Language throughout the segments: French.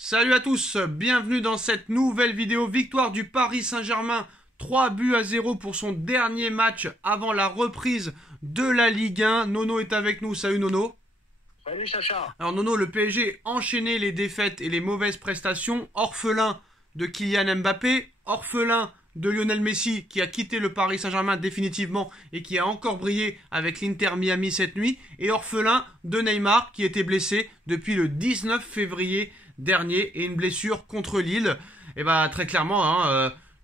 Salut à tous, bienvenue dans cette nouvelle vidéo. Victoire du Paris Saint-Germain, 3-0 pour son dernier match avant la reprise de la Ligue 1. Nono est avec nous, salut Nono. Salut Sacha. Alors Nono, le PSG enchaînait les défaites et les mauvaises prestations, orphelin de Kylian Mbappé, orphelin de Lionel Messi qui a quitté le Paris Saint-Germain définitivement et qui a encore brillé avec l'Inter Miami cette nuit, et orphelin de Neymar qui était blessé depuis le 19 février dernier et une blessure contre Lille. Et bah très clairement,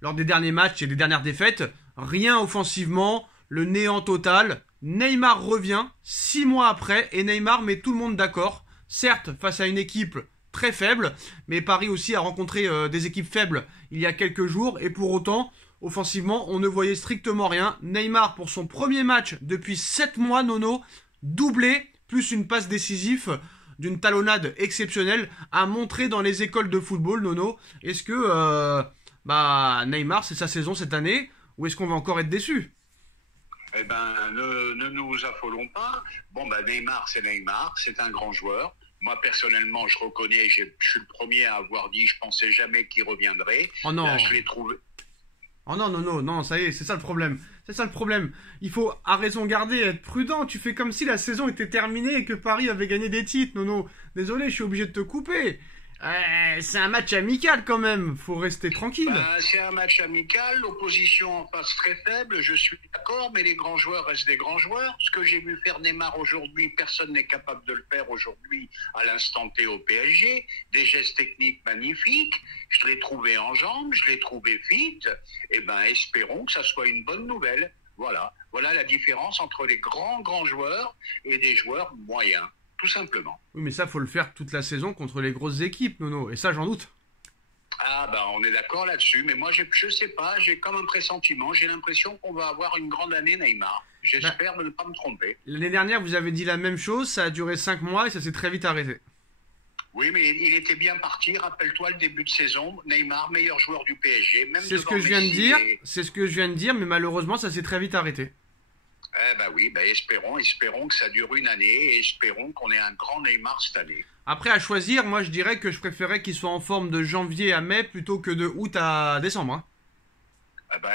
lors des derniers matchs et des dernières défaites, rien offensivement, le néant total. Neymar revient 6 mois après et Neymar met tout le monde d'accord. Certes, face à une équipe très faible, mais Paris aussi a rencontré des équipes faibles il y a quelques jours, et pour autant, offensivement, on ne voyait strictement rien. Neymar, pour son premier match depuis 7 mois, Nono, doublé, plus une passe décisive d'une talonnade exceptionnelle, a montré dans les écoles de football, Nono. Est-ce que Neymar, c'est sa saison cette année, ou est-ce qu'on va encore être déçu? Eh ben, ne nous affolons pas. Bon, Neymar, c'est un grand joueur. Moi, personnellement, je reconnais, je suis le premier à avoir dit, je pensais jamais qu'il reviendrait. Oh non. Là, je l'ai trouvé. Oh non, non, ça y est, c'est ça le problème. C'est ça le problème. Il faut, à raison garder, être prudent. Tu fais comme si la saison était terminée et que Paris avait gagné des titres, Nono. Désolé, je suis obligé de te couper. C'est un match amical quand même. Faut rester tranquille. C'est un match amical, l'opposition en face très faible, je suis d'accord, mais les grands joueurs restent des grands joueurs. Ce que j'ai vu faire Neymar aujourd'hui, personne n'est capable de le faire aujourd'hui à l'instant T au PSG. Des gestes techniques magnifiques, je l'ai trouvé en jambes, je l'ai trouvé fit. Eh ben, espérons que ça soit une bonne nouvelle. Voilà la différence entre les grands joueurs et des joueurs moyens. Tout simplement. Oui, mais ça, faut le faire toute la saison contre les grosses équipes, Nono. Et ça, j'en doute. Ah, on est d'accord là-dessus. Mais moi, je sais pas, j'ai comme un pressentiment. J'ai l'impression qu'on va avoir une grande année Neymar. J'espère ne pas me tromper. L'année dernière, vous avez dit la même chose. Ça a duré 5 mois et ça s'est très vite arrêté. Oui, mais il était bien parti. Rappelle-toi le début de saison. Neymar, meilleur joueur du PSG. Même C'est ce que je viens de dire. C'est ce que je viens de dire, mais malheureusement, ça s'est très vite arrêté. Oui, espérons que ça dure une année et espérons qu'on ait un grand Neymar cette année. Après, à choisir, moi je dirais que je préférais qu'il soit en forme de janvier à mai plutôt que de août à décembre.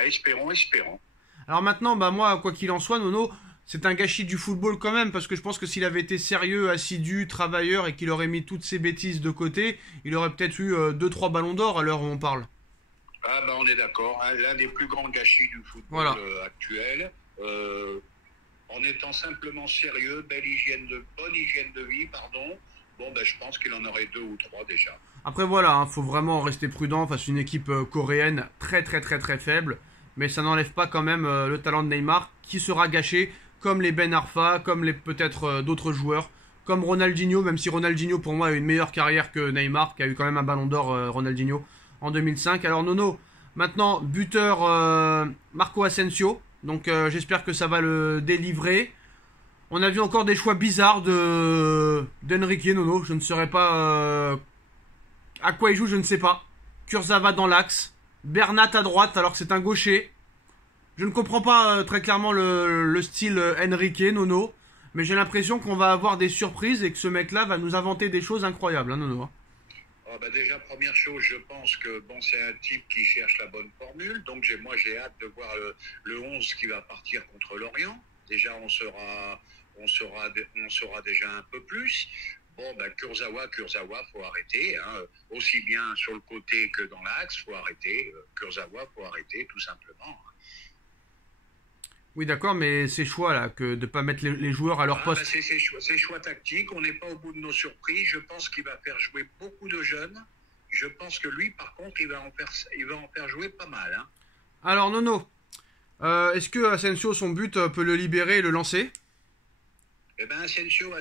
Espérons. Alors maintenant, moi, quoi qu'il en soit, Nono, c'est un gâchis du football quand même, parce que je pense que s'il avait été sérieux, assidu, travailleur et qu'il aurait mis toutes ses bêtises de côté, il aurait peut-être eu 2-3 ballons d'or à l'heure où on parle. On est d'accord. L'un des plus grands gâchis du football voilà. Actuel. En étant simplement sérieux, bonne hygiène de vie, pardon. Je pense qu'il en aurait 2 ou 3 déjà. Après voilà, faut vraiment rester prudent face à une équipe coréenne très faible, mais ça n'enlève pas quand même le talent de Neymar qui sera gâché, comme les Ben Arfa, comme les peut-être d'autres joueurs, comme Ronaldinho, même si Ronaldinho pour moi a eu une meilleure carrière que Neymar, qui a eu quand même un ballon d'or Ronaldinho en 2005. Alors Nono, maintenant buteur Marco Asensio. Donc j'espère que ça va le délivrer. On a vu encore des choix bizarres d'Enrique, Nono. Je ne saurais pas à quoi il joue, je ne sais pas. Kurzawa dans l'axe. Bernat à droite alors que c'est un gaucher. Je ne comprends pas très clairement le style Enrique, Nono. Mais j'ai l'impression qu'on va avoir des surprises et que ce mec-là va nous inventer des choses incroyables, Nono. Déjà, première chose, je pense que c'est un type qui cherche la bonne formule. Donc moi j'ai hâte de voir le 11 qui va partir contre Lorient. Déjà on saura déjà un peu plus. Kurzawa, faut arrêter. Aussi bien sur le côté que dans l'axe, faut arrêter. Kurzawa, faut arrêter tout simplement. Oui, d'accord, mais ces choix-là, que de ne pas mettre les joueurs à leur poste. Ces choix tactiques, on n'est pas au bout de nos surprises. Je pense qu'il va faire jouer beaucoup de jeunes. Je pense que lui, par contre, il va en faire jouer pas mal. Alors, Nono, est-ce que Asensio, son but, peut le libérer et le lancer? Asensio,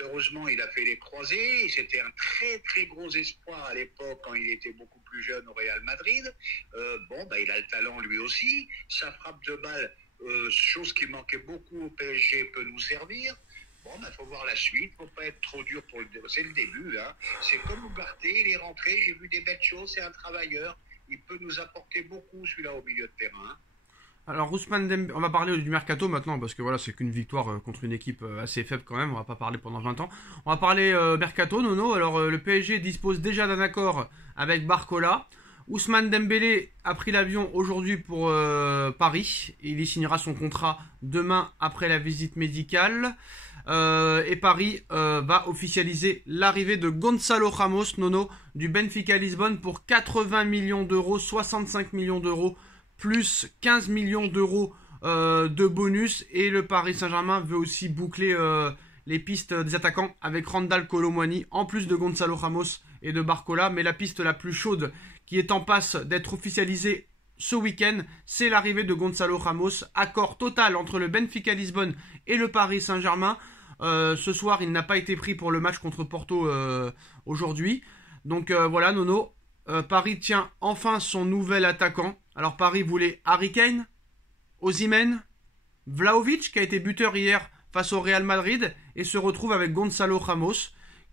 heureusement, il a fait les croisés. C'était un très gros espoir à l'époque quand il était beaucoup plus jeune au Real Madrid. Il a le talent lui aussi. Sa frappe de balle, chose qui manquait beaucoup au PSG, peut nous servir. Faut voir la suite, faut pas être trop dur c'est le début, C'est comme Ugarte, il est rentré, j'ai vu des belles choses, c'est un travailleur, il peut nous apporter beaucoup celui-là au milieu de terrain. Alors Ousmane Dembélé, on va parler du mercato maintenant parce que voilà, c'est qu'une victoire contre une équipe assez faible quand même, on va pas parler pendant 20 ans. On va parler mercato, Nono. Alors le PSG dispose déjà d'un accord avec Barcola. Ousmane Dembélé a pris l'avion aujourd'hui pour Paris. Il y signera son contrat demain après la visite médicale. Et Paris va officialiser l'arrivée de Gonçalo Ramos, Nono, du Benfica Lisbonne pour 80 millions d'euros, 65 millions d'euros, plus 15 millions d'euros de bonus. Et le Paris Saint-Germain veut aussi boucler les pistes des attaquants avec Randal Kolo Muani, en plus de Gonçalo Ramos et de Barcola. Mais la piste la plus chaude qui est en passe d'être officialisée ce week-end, c'est l'arrivée de Gonçalo Ramos. Accord total entre le Benfica Lisbonne et le Paris Saint-Germain. Ce soir, il n'a pas été pris pour le match contre Porto aujourd'hui. Donc voilà, Nono. Paris tient enfin son nouvel attaquant. Alors Paris voulait Harry Kane, Osimhen, Vlahovic qui a été buteur hier face au Real Madrid et se retrouve avec Gonçalo Ramos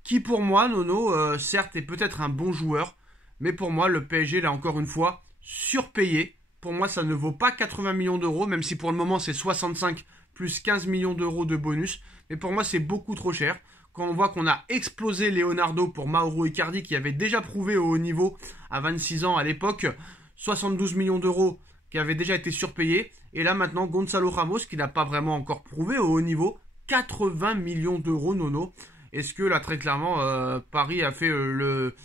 qui pour moi, Nono, certes est peut-être un bon joueur, mais pour moi le PSG là encore une fois surpayé. Pour moi ça ne vaut pas 80 millions d'euros, même si pour le moment c'est 65 plus 15 millions d'euros de bonus. Mais pour moi c'est beaucoup trop cher. Quand on voit qu'on a explosé Leonardo pour Mauro Icardi qui avait déjà prouvé au haut niveau à 26 ans à l'époque, 72 millions d'euros qui avaient déjà été surpayés. Et là maintenant Gonçalo Ramos qui n'a pas vraiment encore prouvé au haut niveau, 80 millions d'euros, Nono. Est-ce que là très clairement Paris a fait le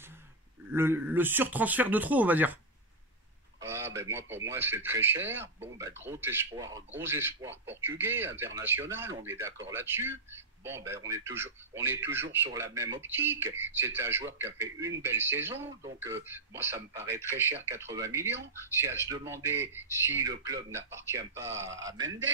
surtransfert de trop, on va dire? Ah ben moi pour moi c'est très cher. Bon ben gros espoir portugais, international, on est d'accord là-dessus. Bon ben on est toujours sur la même optique. C'est un joueur qui a fait une belle saison, donc moi ça me paraît très cher, 80 millions. C'est à se demander si le club n'appartient pas à Mendes.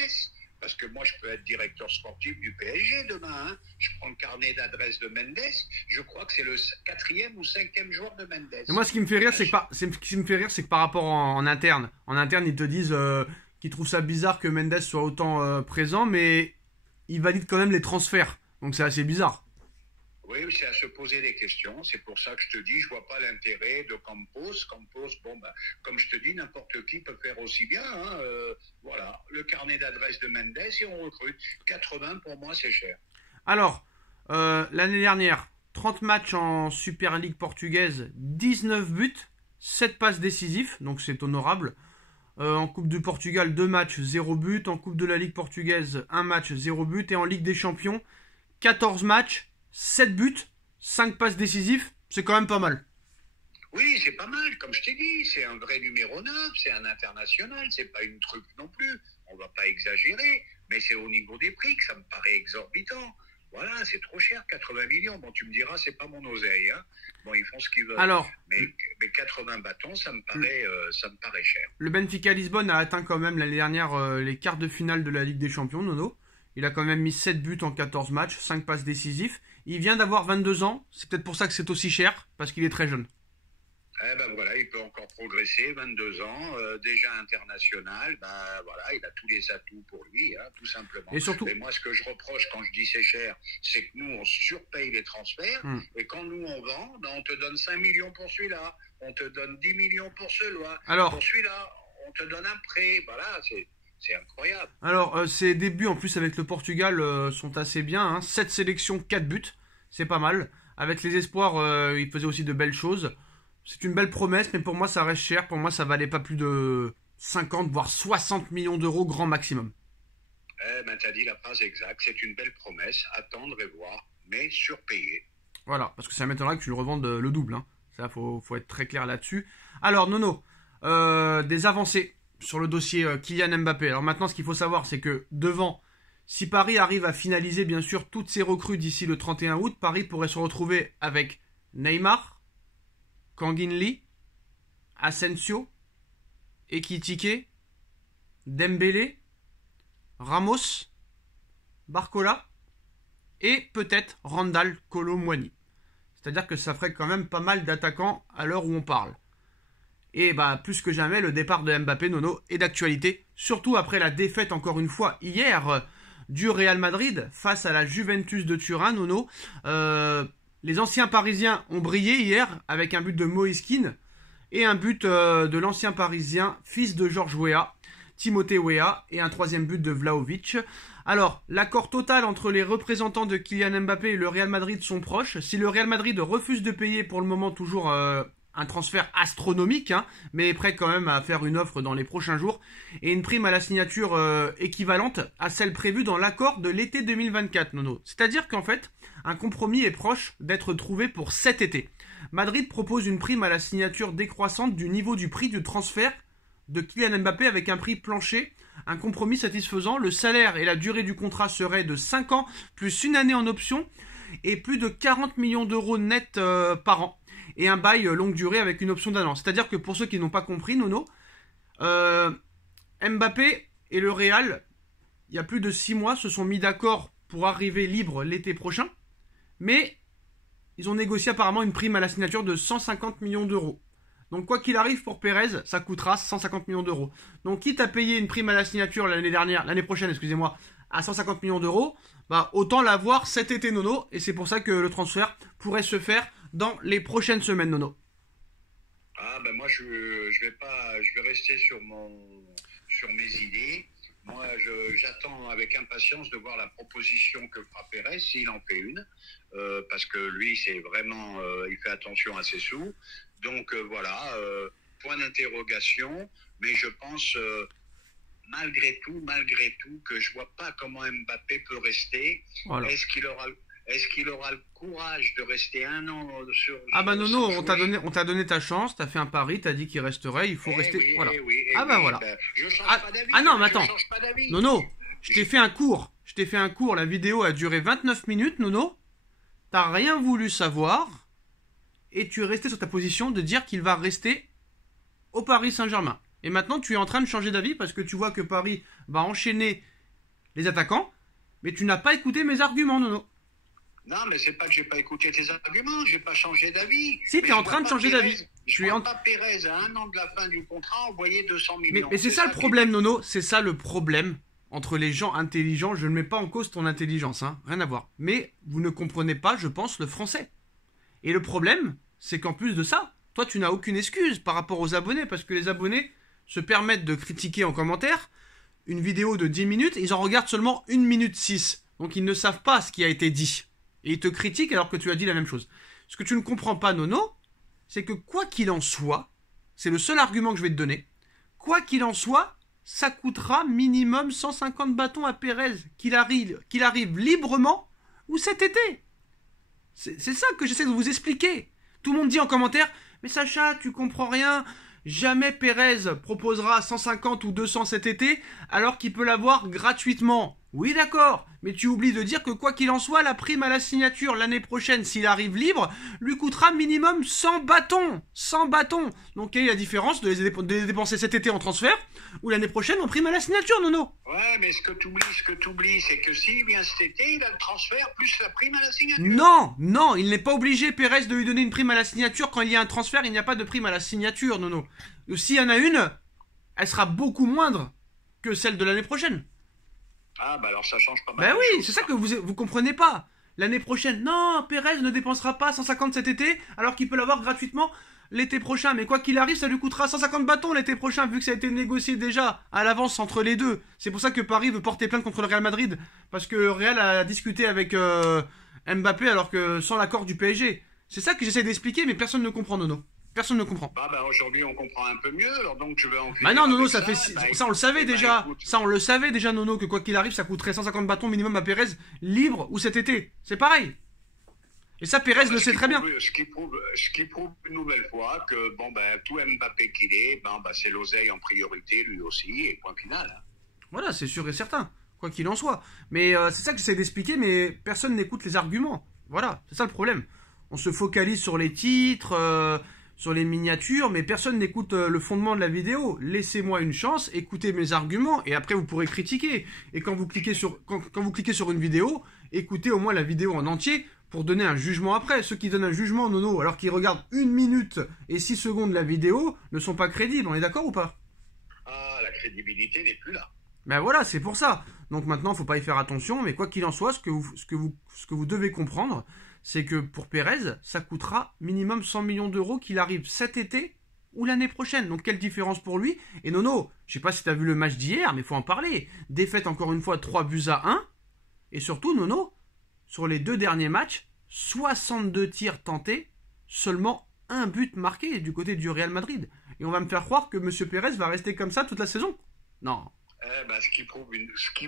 Parce que moi, je peux être directeur sportif du PSG demain. Hein. Je prends le carnet d'adresse de Mendes. Je crois que c'est le 4e ou 5e joueur de Mendes. Et moi, ce qui me fait rire, c'est que par rapport en interne, ils te disent qu'ils trouvent ça bizarre que Mendes soit autant présent, mais ils valident quand même les transferts. Donc c'est assez bizarre. Oui, c'est à se poser des questions. C'est pour ça que je te dis, je vois pas l'intérêt de Campos. Campos, bon, ben, comme je te dis, n'importe qui peut faire aussi bien. Hein. Voilà, le carnet d'adresse de Mendes et on recrute. 80 pour moi, c'est cher. Alors, l'année dernière, 30 matchs en Super League portugaise, 19 buts, 7 passes décisives, donc c'est honorable. En Coupe du Portugal, 2 matchs, 0 but. En Coupe de la Ligue portugaise, 1 match, 0 but. Et en Ligue des Champions, 14 matchs, 7 buts, 5 passes décisives, c'est quand même pas mal. Oui, c'est pas mal, comme je t'ai dit, c'est un vrai numéro 9, c'est un international, c'est pas une truc non plus, on va pas exagérer, mais c'est au niveau des prix que ça me paraît exorbitant. Voilà, c'est trop cher, 80 millions. Bon, tu me diras, c'est pas mon oseille, hein. Bon, ils font ce qu'ils veulent. Alors, mais 80 bâtons, ça me paraît cher. Le Benfica Lisbonne a atteint quand même l'année dernière les quarts de finale de la Ligue des Champions, Nono. Il a quand même mis 7 buts en 14 matchs, 5 passes décisives. Il vient d'avoir 22 ans, c'est peut-être pour ça que c'est aussi cher, parce qu'il est très jeune. Eh ben voilà, il peut encore progresser, 22 ans, déjà international, ben voilà, il a tous les atouts pour lui, hein, tout simplement. Et surtout... Mais moi, ce que je reproche quand je dis c'est cher, c'est que nous, on surpaye les transferts, et quand nous, on vend, ben, on te donne 5 millions pour celui-là, on te donne 10 millions pour celui-là, pour celui-là, on te donne un prêt, voilà, c'est incroyable. Alors, ses débuts en plus avec le Portugal sont assez bien, hein. 7 sélections, 4 buts, c'est pas mal. Avec les espoirs, il faisait aussi de belles choses. C'est une belle promesse, mais pour moi, ça reste cher. Pour moi, ça valait pas plus de 50, voire 60 millions d'euros grand maximum. Eh ben, t'as dit la phrase exacte. C'est une belle promesse. Attendre et voir, mais surpayer. Voilà, parce que ça m'étonnerait que tu le revendes le double. Hein. Ça, faut être très clair là-dessus. Alors, Nono, des avancées sur le dossier Kylian Mbappé. Alors maintenant, ce qu'il faut savoir, c'est que devant, si Paris arrive à finaliser, bien sûr, toutes ses recrues d'ici le 31 août, Paris pourrait se retrouver avec Neymar, Kangin Lee, Asensio, Ekitike, Dembélé, Ramos, Barcola et peut-être Randal Kolo Muani. C'est-à-dire que ça ferait quand même pas mal d'attaquants à l'heure où on parle. Et bah plus que jamais, le départ de Mbappé, Nono, est d'actualité, surtout après la défaite encore une fois hier du Real Madrid face à la Juventus de Turin, Nono. Les anciens parisiens ont brillé hier avec un but de Moïse Kean et un but de l'ancien parisien, fils de Georges Weah. Timothée Weah et un troisième but de Vlahovic. Alors, l'accord total entre les représentants de Kylian Mbappé et le Real Madrid sont proches. Si le Real Madrid refuse de payer pour le moment toujours un transfert astronomique, hein, mais est prêt quand même à faire une offre dans les prochains jours, et une prime à la signature équivalente à celle prévue dans l'accord de l'été 2024, Nono. C'est-à-dire qu'en fait, un compromis est proche d'être trouvé pour cet été. Madrid propose une prime à la signature décroissante du niveau du prix du transfert de Kylian Mbappé avec un prix plancher, un compromis satisfaisant. Le salaire et la durée du contrat seraient de 5 ans plus une année en option et plus de 40 millions d'euros net par an et un bail longue durée avec une option d'un an. C'est-à-dire que pour ceux qui n'ont pas compris, Nono, Mbappé et le Real, il y a plus de 6 mois, se sont mis d'accord pour arriver libre l'été prochain, mais ils ont négocié apparemment une prime à la signature de 150 millions d'euros. Donc quoi qu'il arrive pour Pérez, ça coûtera 150 millions d'euros. Donc quitte à payer une prime à la signature l'année prochaine, à 150 millions d'euros, bah autant l'avoir cet été, Nono, et c'est pour ça que le transfert pourrait se faire dans les prochaines semaines, Nono. Ah ben moi je vais rester sur mes idées. Moi j'attends avec impatience de voir la proposition que fera Pérez s'il en fait une, parce que lui c'est vraiment il fait attention à ses sous. Donc voilà, point d'interrogation, mais je pense malgré tout que je vois pas comment Mbappé peut rester. Voilà. Est-ce qu'il aura le courage de rester un an sur... Ah bah Nono, on t'a donné ta chance, t'as fait un pari, t'as dit qu'il resterait, il faut rester... Oui, voilà. Voilà. Ben, je change pas d'avis. Ah non, mais attends. Nono, je t'ai fait un cours, la vidéo a duré 29 minutes, Nono. T'as rien voulu savoir, et tu es resté sur ta position de dire qu'il va rester au Paris Saint-Germain. Et maintenant, tu es en train de changer d'avis parce que tu vois que Paris va enchaîner les attaquants, mais tu n'as pas écouté mes arguments, Nono. Non, mais c'est pas que j'ai pas écouté tes arguments, j'ai pas changé d'avis. Si, tu es en train de changer d'avis. Je ne vois pas Pérez à un an de la fin du contrat envoyer 200 millions. Mais c'est ça le problème, Nono, c'est ça le problème entre les gens intelligents. Je ne mets pas en cause ton intelligence, hein, rien à voir. Mais vous ne comprenez pas, je pense, le français. Et le problème, c'est qu'en plus de ça, toi, tu n'as aucune excuse par rapport aux abonnés, parce que les abonnés se permettent de critiquer en commentaire une vidéo de 10 minutes, ils en regardent seulement 1 minute 6. Donc ils ne savent pas ce qui a été dit. Et ils te critiquent alors que tu as dit la même chose. Ce que tu ne comprends pas, Nono, c'est que quoi qu'il en soit, c'est le seul argument que je vais te donner, quoi qu'il en soit, ça coûtera minimum 150 bâtons à Pérez, qu'il arrive librement ou cet été. C'est ça que j'essaie de vous expliquer. Tout le monde dit en commentaire, mais Sacha, tu comprends rien, jamais Pérez proposera 150 ou 200 cet été, alors qu'il peut l'avoir gratuitement. Oui, d'accord, mais tu oublies de dire que quoi qu'il en soit, la prime à la signature l'année prochaine, s'il arrive libre, lui coûtera minimum 100 bâtons. 100 bâtons. Donc, quelle est la différence de les dépenser cet été en transfert ou l'année prochaine en prime à la signature, Nono? Ouais, mais ce que tu oublies, c'est que s'il vient cet été, il a le transfert plus la prime à la signature. Non, il n'est pas obligé, Pérez, de lui donner une prime à la signature. Quand il y a un transfert, il n'y a pas de prime à la signature, Nono. S'il y en a une, elle sera beaucoup moindre que celle de l'année prochaine. Ah, bah alors ça change pas mal. Ben oui, c'est ça que vous comprenez pas. L'année prochaine, non, Pérez ne dépensera pas 150 cet été, alors qu'il peut l'avoir gratuitement l'été prochain. Mais quoi qu'il arrive, ça lui coûtera 150 bâtons l'été prochain, vu que ça a été négocié déjà à l'avance entre les deux. C'est pour ça que Paris veut porter plainte contre le Real Madrid, parce que le Real a discuté avec Mbappé, alors que sans l'accord du PSG. C'est ça que j'essaie d'expliquer, mais personne ne comprend, Nono. Personne ne comprend. Bah aujourd'hui on comprend un peu mieux, alors donc je vais en... Bah non, Nono, ça on le savait déjà. Écoute. Ça on le savait déjà, Nono, que quoi qu'il arrive, ça coûterait 150 bâtons minimum à Pérez, libre ou cet été. C'est pareil. Et ça, Pérez le sait très bien. Ce qui prouve une nouvelle fois que tout Mbappé qu'il est, c'est l'oseille en priorité lui aussi, et point final. Hein. Voilà, c'est sûr et certain, quoi qu'il en soit. Mais c'est ça que j'essaie d'expliquer, mais personne n'écoute les arguments. Voilà, c'est ça le problème. On se focalise sur les titres, sur les miniatures, mais personne n'écoute le fondement de la vidéo. Laissez-moi une chance, écoutez mes arguments, et après vous pourrez critiquer. Et quand vous cliquez sur une vidéo, écoutez au moins la vidéo en entier pour donner un jugement après. Ceux qui donnent un jugement, Nono, alors qu'ils regardent 1 minute et 6 secondes la vidéo, ne sont pas crédibles. On est d'accord ou pas? Ah, la crédibilité n'est plus là. Ben voilà, c'est pour ça. Donc maintenant, faut pas y faire attention, mais quoi qu'il en soit, ce que vous devez comprendre, c'est que pour Pérez, ça coûtera minimum 100 millions d'euros qu'il arrive cet été ou l'année prochaine. Donc quelle différence pour lui? Et Nono, je sais pas si tu as vu le match d'hier, mais il faut en parler. Défaite encore une fois 3-1. Et surtout, Nono, sur les 2 derniers matchs, 62 tirs tentés, seulement un but marqué du côté du Real Madrid. Et on va me faire croire que M. Pérez va rester comme ça toute la saison? Non. Ce qui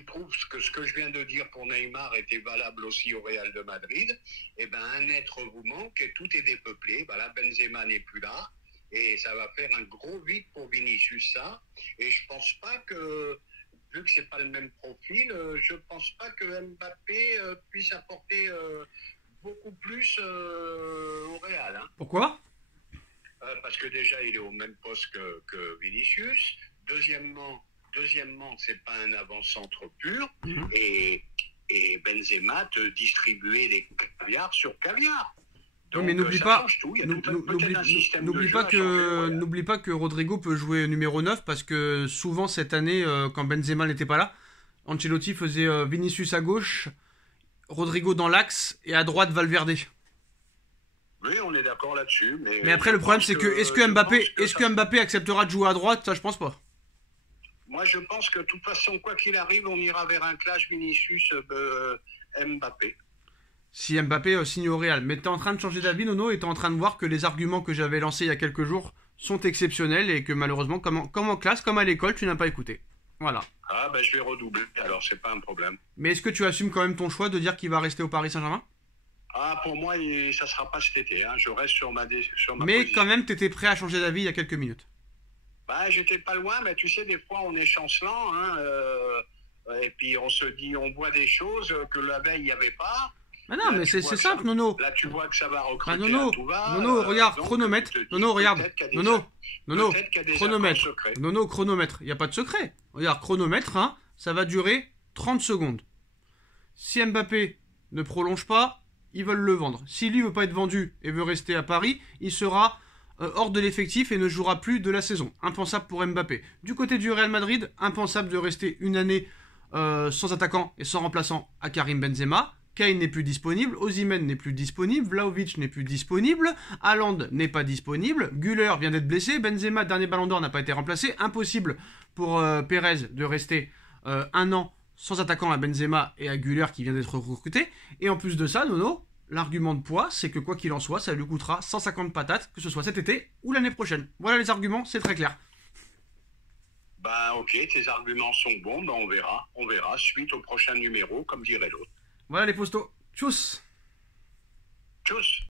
prouve que ce que je viens de dire pour Neymar était valable aussi au Real de Madrid. Un être vous manque et tout est dépeuplé. Voilà, Benzema n'est plus là et ça va faire un gros vide pour Vinicius, ça. Et je pense pas que, vu que c'est pas le même profil, je pense pas que Mbappé puisse apporter beaucoup plus au Real. Hein. Pourquoi? Parce que déjà il est au même poste que Vinicius. Deuxièmement, c'est pas un avant-centre pur. Et Benzema te distribuait des caviars sur caviar. Donc, mais n'oublie pas que Rodrigo peut jouer numéro 9 parce que souvent cette année, quand Benzema n'était pas là, Ancelotti faisait Vinicius à gauche, Rodrigo dans l'axe et à droite Valverde. Oui, on est d'accord là-dessus. Mais après, le problème, c'est que est-ce que Mbappé acceptera de jouer à droite? Ça, je pense pas. Moi, je pense que de toute façon, quoi qu'il arrive, on ira vers un clash Vinicius-Mbappé. Si Mbappé signe au Real. Mais tu es en train de changer d'avis, Nono, et tu es en train de voir que les arguments que j'avais lancés il y a quelques jours sont exceptionnels et que malheureusement, comme en classe, comme à l'école, tu n'as pas écouté. Voilà. Je vais redoubler, alors c'est pas un problème. Mais est-ce que tu assumes quand même ton choix de dire qu'il va rester au Paris Saint-Germain? Pour moi, ça sera pas cet été. Hein. Je reste sur ma Mais position. Quand même, tu étais prêt à changer d'avis il y a quelques minutes. J'étais pas loin, mais tu sais, des fois, on est chancelant. Hein, et puis, on se dit, on voit des choses que la veille, il n'y avait pas. Mais non, mais c'est simple, Nono. Là, tu vois que ça va recruter Nono, à tout va. Nono, regarde, chronomètre. Nono, regarde. Nono, chronomètre. Nono, chronomètre. Il n'y a pas de secret. Regarde, chronomètre, hein, ça va durer 30 secondes. Si Mbappé ne prolonge pas, ils veulent le vendre. Si lui veut pas être vendu et veut rester à Paris, il sera hors de l'effectif et ne jouera plus de la saison. Impensable pour Mbappé. Du côté du Real Madrid, impensable de rester une année sans attaquant et sans remplaçant à Karim Benzema. Kane n'est plus disponible, Osimhen n'est plus disponible, Vlahovic n'est plus disponible, Haaland n'est pas disponible, Güler vient d'être blessé, Benzema, dernier ballon d'or, n'a pas été remplacé. Impossible pour Pérez de rester un an sans attaquant à Benzema et à Güler qui vient d'être recruté. Et en plus de ça, Nono, l'argument de poids, c'est que quoi qu'il en soit, ça lui coûtera 150 patates, que ce soit cet été ou l'année prochaine. Voilà les arguments, c'est très clair. Ok, tes arguments sont bons, on verra. On verra, suite au prochain numéro, comme dirait l'autre. Voilà les postos. Tchuss. Tchuss.